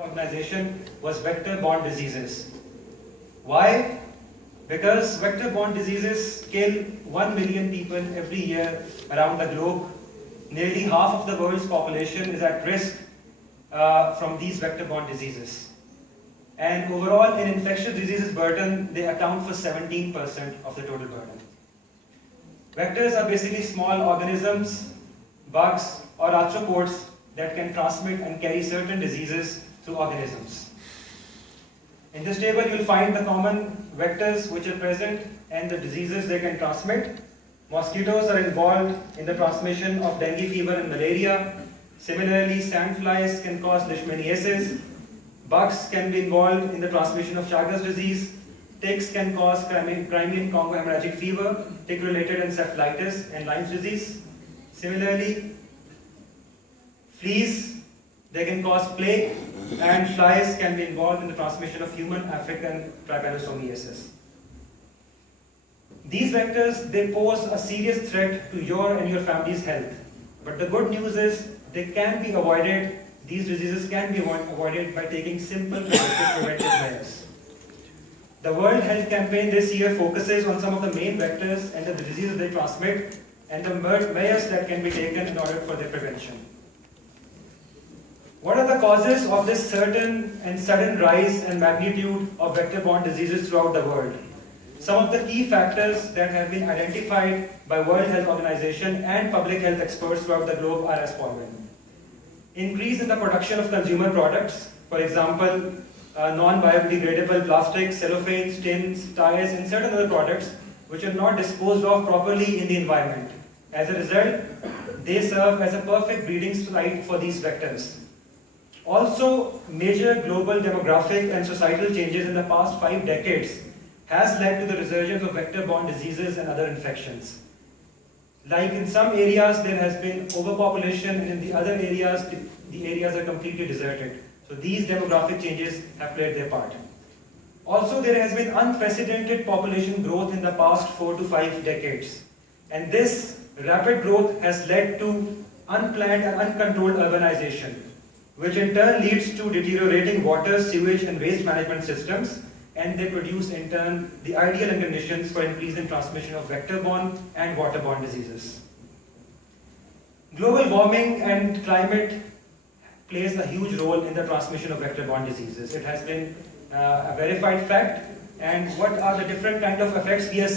organization was vector-borne diseases. Why? Because vector-borne diseases kill 1 million people every year around the globe. Nearly half of the world's population is at risk from these vector-borne diseases. And overall, in infectious diseases burden, they account for 17% of the total burden. Vectors are basically small organisms, bugs, or arthropods that can transmit and carry certain diseases through organisms. In this table, you'll find the common vectors which are present and the diseases they can transmit. Mosquitoes are involved in the transmission of dengue fever and malaria. Similarly, sandflies can cause leishmaniasis. Bugs can be involved in the transmission of Chagas disease. Ticks can cause Crimean Congo hemorrhagic fever, tick-related encephalitis, and Lyme's disease. Similarly, fleas, they can cause plague, and flies can be involved in the transmission of human African trypanosomiasis. These vectors, they pose a serious threat to your and your family's health. But the good news is they can be avoided. These diseases can be avoided by taking simple preventive measures. The World Health Campaign this year focuses on some of the main vectors and the diseases they transmit and the measures that can be taken in order for their prevention. What are the causes of this certain and sudden rise and magnitude of vector-borne diseases throughout the world? Some of the key factors that have been identified by World Health Organization and public health experts throughout the globe are as following. Increase in the production of consumer products, for example, non-biodegradable plastics, cellophanes, tins, tires, and certain other products which are not disposed of properly in the environment. As a result, they serve as a perfect breeding site for these vectors. Also, major global demographic and societal changes in the past 5 decades has led to the resurgence of vector-borne diseases and other infections. Like in some areas, there has been overpopulation, and in the other areas, the areas are completely deserted. So these demographic changes have played their part. Also, there has been unprecedented population growth in the past 4 to 5 decades. And this rapid growth has led to unplanned and uncontrolled urbanization, which in turn leads to deteriorating water, sewage, and waste management systems, and they produce in turn the ideal conditions for increasing transmission of vector-borne and waterborne diseases. Global warming and climate plays a huge role in the transmission of vector-borne diseases. It has been a verified fact, and what are the different kind of effects we are seeing?